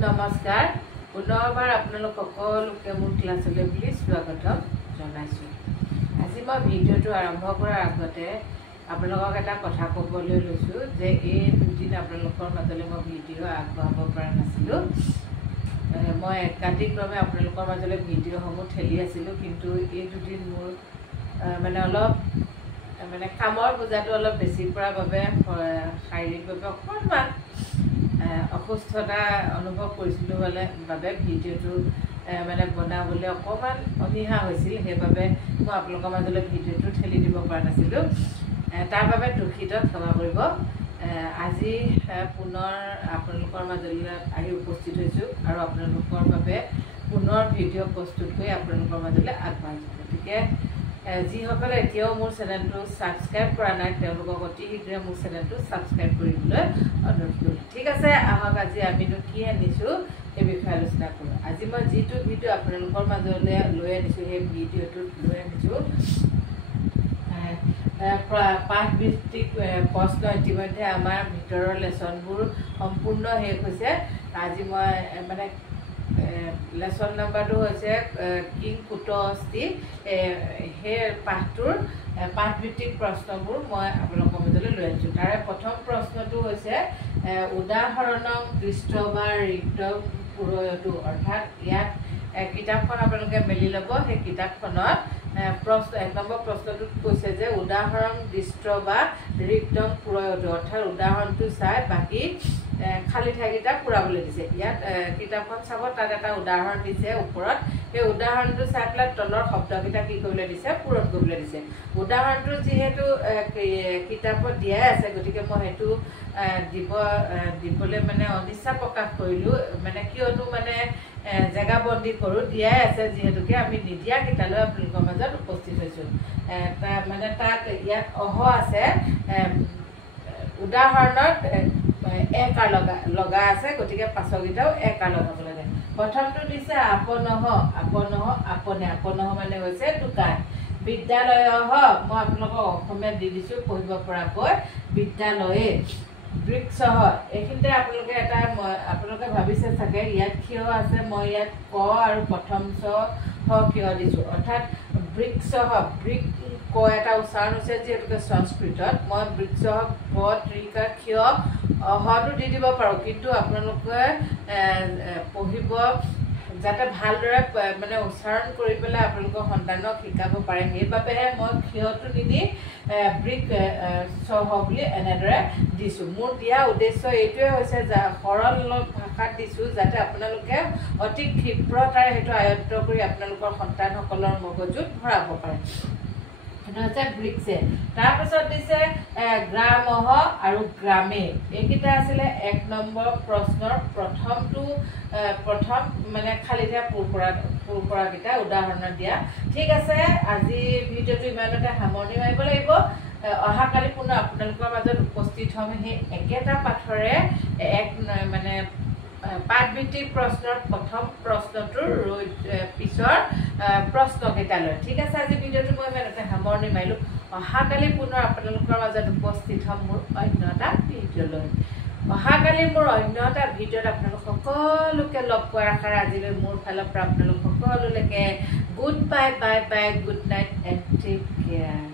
নমস্কাৰ পুনৰবাৰ আপোনালোক সকলোকে মোৰ ক্লাছলৈ বুলি স্বাগতম জনাইছোঁ। আজি মই ভিডিঅ'টো আৰম্ভ কৰাৰ আগতে আপোনালোকক এটা কথা ক'বলৈ লৈছোঁ যে এই দুদিন আপোনালোকৰ মাজলৈ মই ভিডিঅ' আগবঢ়াব পৰা নাছিলোঁ। মই একাধিক্ৰমে আপোনালোকৰ মাজলৈ ভিডিঅ'সমূহ ঠেলি আছিলোঁ, কিন্তু এই দুদিন মোৰ অলপ কামৰ বোজাটো অলপ বেছি পৰাৰ বাবে শাৰীৰিকভাৱে অকণমান অসুস্থতা অনুভৱ কৰিছিলোঁ বাবে ভিডিঅ'টো বনাবলৈ অকণমান অনীহা হৈছিল। সেইবাবে মই আপোনালোকৰ মাজলৈ ভিডিঅ'টো ঠেলি দিব পৰা নাছিলোঁ। তাৰ বাবে দুখিত ক্ষমা কৰিব। আজি পুনৰ আপোনালোকৰ মাজলৈ আহি উপস্থিত হৈছোঁ আৰু আপোনালোকৰ বাবে পুনৰ ভিডিঅ' প্ৰস্তুত কৰি আপোনালোকৰ মাজলৈ আগবাঢ়িছোঁ। গতিকে যিসকলে এতিয়াও মোৰ চেনেলটো ছাবস্ক্ৰাইব কৰা নাই তেওঁলোকক অতি শীঘ্ৰে মোৰ চেনেলটো ছাবস্ক্ৰাইব কৰিবলৈ অনুৰোধ কৰিলোঁ। ঠিক আছে, আহক আজি আমিনো কি আনিছোঁ সেই বিষয়ে আলোচনা কৰোঁ। আজি মই যিটো ভিডিঅ' আপোনালোকৰ মাজলৈ লৈ আনিছোঁ সেই ভিডিঅ'টোত লৈ আনিছোঁ পাঠভিত্তিক প্ৰশ্ন। ইতিমধ্যে আমাৰ ভিতৰৰ লেচনবোৰ সম্পূৰ্ণ শেষ হৈছে। আজি মই লেচন নাম্বাৰটো হৈছে কিং কুট অস্তি। সেই পাঠটোৰ পাঠভিত্তিক প্ৰশ্নবোৰ মই আপোনালোকৰ মাজলৈ লৈ আনিছোঁ। তাৰে প্ৰথম প্ৰশ্নটো হৈছে উদাহৰণং দৃষ্ট বা ৰিক্ত পুৰয়টো, অৰ্থাৎ ইয়াত কিতাপখন আপোনালোকে মেলি ল'ব। সেই কিতাপখনত এক নম্বৰ প্ৰশ্নটোত কৈছে যে উদাহৰণ দৃষ্ট বা ৰিক্তম পুৰয়টো, অৰ্থাৎ উদাহৰণটো চাই বাকী খালী ঠাইকেইটা পূৰাবলৈ দিছে। ইয়াত কিতাপখন চাব, তাত এটা উদাহৰণ দিছে ওপৰত। সেই উদাহৰণটো চাই পেলাই তলৰ শব্দকেইটা কি কৰিবলৈ দিছে, পূৰণ কৰিবলৈ দিছে। উদাহৰণটো যিহেতু কিতাপত দিয়াই আছে, গতিকে মই সেইটো দিবলৈ অনিচ্ছা প্ৰকাশ কৰিলোঁ। কিয়নো জেগাবন্দী কৰোঁ, দিয়াই আছে যিহেতুকে আমি নিদিয়া কেইটালৈ আপোনালোকৰ মাজত উপস্থিত হৈছোঁ। তাত ইয়াত আছে উদাহৰণত একাৰ লগা আছে, গতিকে পাছৰকেইটাও একাৰ লগাব লাগে। প্ৰথমটো দিছে আপনহ, আপনহ আপনে। আপনহ হৈছে দোকান। বিদ্যালয় মই আপোনালোকক অসমীয়াত দি দিছোঁ পঢ়িব পৰাকৈ, বিদ্যালয়ে। বৃক্ষহ, এইখিনিতে আপোনালোকে ভাবিছে চাগে ইয়াত ক্ষয় আছে, মই ইয়াত ক আৰু প্ৰথম ছ ক্ষয় দিছোঁ, অৰ্থাৎ বৃক্ষহ। ক এটা উচ্চাৰণ হৈছে যিহেতুকে সংস্কৃতত, মই বৃক্ষহ ক ত্ৰিকা ক্ষয় হটো দি দিব পাৰোঁ, কিন্তু আপোনালোকে পঢ়িব যাতে ভালদৰে উচ্চাৰণ কৰি পেলাই আপোনালোকৰ সন্তানক শিকাব পাৰে, সেইবাবেহে মই ক্ষয়টো নিদি বৃক্ষহ বুলি এনেদৰে দিছোঁ। মোৰ দিয়া উদ্দেশ্য এইটোৱে হৈছে যে সৰল ভাষাত দিছোঁ যাতে আপোনালোকে অতি ক্ষিপ্ৰতাৰে সেইটো আয়ত্ব কৰি আপোনালোকৰ সন্তানসকলৰ মগজুত ভৰাব পাৰে। সেইটো হৈছে বৃক্ষে। তাৰপিছত দিছে গ্ৰামহ আৰু গ্ৰামে। এইকেইটা আছিলে এক নম্বৰ প্ৰশ্নৰ প্ৰথম খালী ঠাই পূৰ কৰাকেইটা উদাহৰণত দিয়া। ঠিক আছে, আজি ভিডিঅ'টো ইমানতে সামৰণি মাৰিব লাগিব। অহাকালি পুনৰ আপোনালোকৰ মাজত উপস্থিত হ'ম সেই একেটা পাঠৰে পাঠভিত্তিক প্ৰশ্নৰ প্ৰথম প্ৰশ্নটোৰ পিছৰ প্ৰশ্নকেইটালৈ। ঠিক আছে, আজি ভিডিঅ'টো মই ইমানতে সামৰণি মাৰিলোঁ। অহাকালি পুনৰ আপোনালোকৰ মাজত উপস্থিত হ'ম মোৰ অন্য এটা ভিডিঅ'লৈ। অহাকালি মোৰ অন্য এটা ভিডিঅ'ত আপোনালোক সকলোকে লগ পোৱাৰ আশাৰে আজিলৈ মোৰ ফালৰ পৰা আপোনালোক সকলোলৈকে goodbye, bye bye, good night and take care.